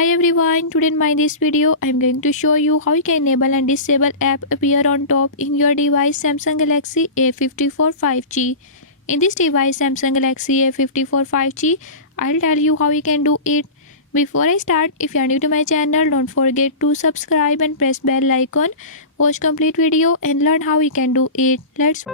Hi everyone, today in this video I am going to show you how you can enable and disable app appear on top in your device Samsung Galaxy A54 5G. In this device Samsung Galaxy A54 5G, I'll tell you how you can do it. Before I start, if you are new to my channel, don't forget to subscribe and press bell icon. Watch complete video and learn how you can do it. Let's